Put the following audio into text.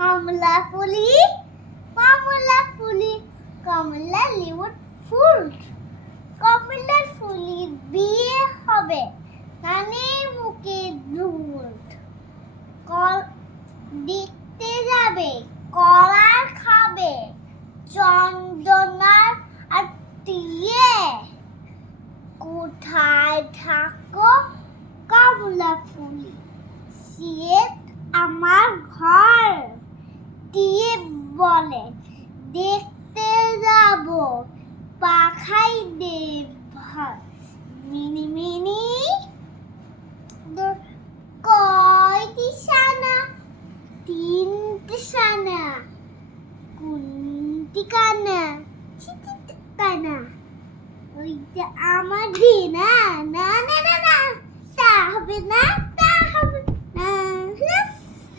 কমলা ফুলি কমলা ফুলি, কমলা লেবুর ফুল। কমলার ফুলি বিয়ে হবে কানের মুখে দুল কল দেখতে যাবে কলা খাবে, চন্দনার আর টিয়ে কোথায় থাকো? ঘর দিয়ে বলে, দেখতে যাব পাখাই দেব মিনি মিনি কয়টি সানা তিনটি সানা কোনটি কানা কানা। ওইটা আমার দিনা, না না না না, তা হবে না।